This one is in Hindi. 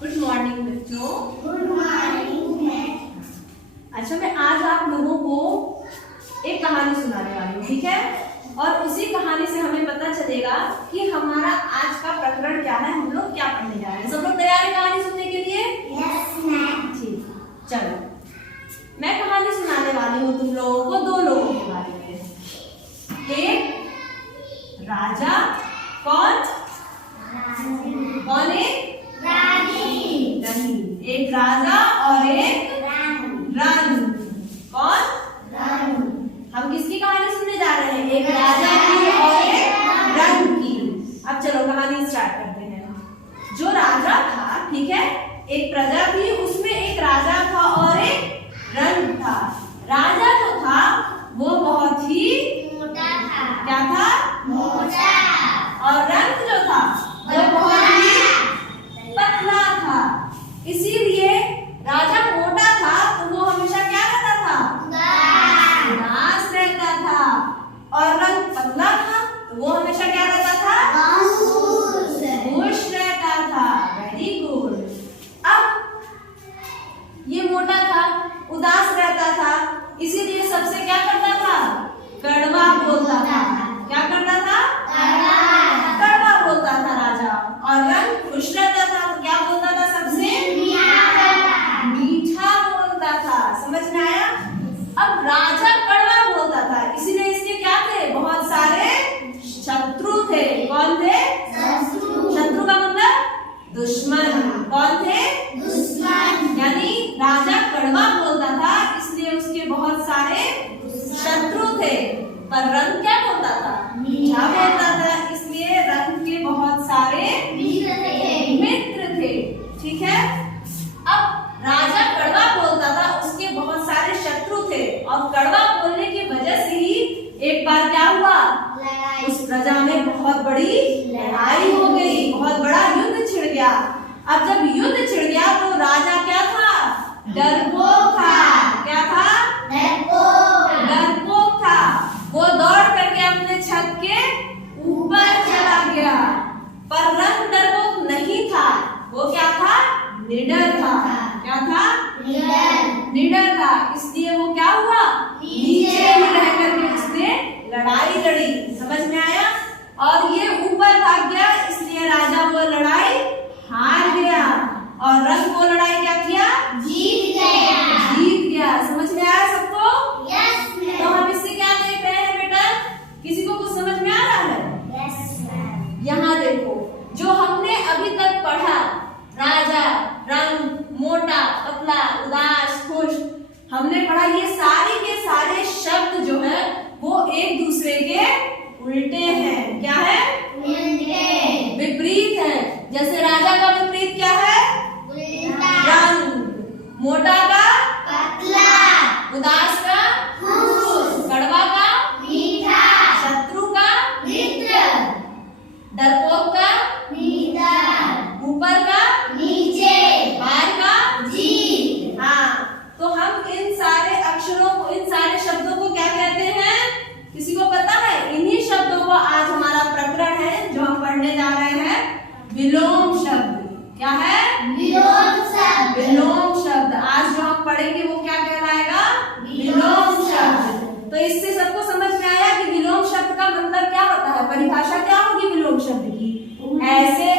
गुड मॉर्निंग बच्चों। Good morning ma'am. अच्छा, मैं आज आप लोगों को एक कहानी सुनाने वाली हूँ, ठीक है? और उसी कहानी से हमें पता चलेगा कि हमारा आज का प्रकरण क्या है, हम लोग क्या पढ़ने जा रहे हैं। सब लोग तैयार हैं कहानी सुनने के लिए? Yes ma'am. ठीक, चलो मैं कहानी सुनाने वाली हूँ तुम लोगों को दो लोगों के बारे में। एक राजा, कौन कौन? एक रानी। एक राजा और एक रानी। कौन? हम किसकी कहानी सुनने जा रहे हैं? एक राजा की और एक रानी की। अब चलो कहानी स्टार्ट करते हैं। जो राजा था, ठीक है, एक प्रजा थी, उसमें एक राजा था और एक रंग था। राजा जो था वो बहुत ही मोटा था। क्या था? मोटा। और रंग जो था वो बहुत ही पतला था। इसीलिए राजा मोटा था तो वो हमेशा क्या रहता था? उदास रहता था। और रंग पतला था तो वो हमेशा क्या रहता था? खुश रहता था। Very good. अब ये मोटा था, उदास रहता था, इसीलिए सबसे क्या करता था? कड़वा बोलता था। क्या करता था? कड़वा बोलता था राजा। और रंग खुश रहता था तो क्या बोलता था? सबसे मीठा बोलता था। समझ में आया? अब राजा कड़वा बोलता था, इसीलिए इसके क्या थे? बहुत सारे शत्रु थे। कौन थे? शत्रु का मतलब दुश्मन। कौन थे? यानी राजा कड़वा बोलता था, इसलिए उसके बहुत सारे शत्रु थे। पर रंग क्या बोलता था? मीठा बोलता था, इसलिए रंग के बहुत सारे मित्र थे। ठीक है? अब राजा कड़वा बोलता था, उसके बहुत सारे शत्रु थे, और कड़वा बोलने की वजह से ही एक बार क्या हुआ? उस प्रजा में बहुत बड़ी लड़ाई हो गई, बहुत बड़ा युद्ध छिड़ गया। अब जब युद्ध छिड़ गया तो राजा क्या था? डरपोक था। क्या था? डरपोक था। वो दौड़ करके अपने छत के ऊपर चला गया। पर रंग डरपोक नहीं था, वो क्या था? निडर था। क्या था? निडर था, इसलिए वो क्या हुआ? नीचे ही रह करके उसने लड़ाई लड़ी। समझ में आया? और ये ऊपर भाग गया, इसलिए राजा वो लड़ाई हार गया। और रंग वो लड़ाई क्या किया? जीत गया। समझ में आया सबको? तो हम इससे क्या देख रहे हैं बेटा? किसी को कुछ समझ में आ रहा है? यहाँ देखो, जो हमने अभी तक पढ़ा, राजा, रंग, मोटा, पतला, उदास, खुश, हमने पढ़ा, ये सारे के सारे शब्द जो है वो एक दूसरे के उल्टे हैं। क्या है? विपरीत है। जैसे राजा का विपरीत क्या है? रंग। मोटा का? उदास का? कड़वा का? शत्रु का? डरपोक का? ऊपर का? बाहर का? हाँ, तो हम इन सारे अक्षरों को, इन सारे शब्दों को क्या कहते हैं? किसी को पता है? इन्हीं शब्दों को आज हमारा प्रकरण है जो हम पढ़ने जा रहे हैं, विलोम शब्द। क्या है? विलोम शब्द। आज जो हम पढ़ेंगे वो क्या कहलाएगा? विलोम शब्द। तो इससे सबको समझ में आया कि विलोम शब्द का मतलब क्या होता है? परिभाषा क्या होगी विलोम शब्द की? ऐसे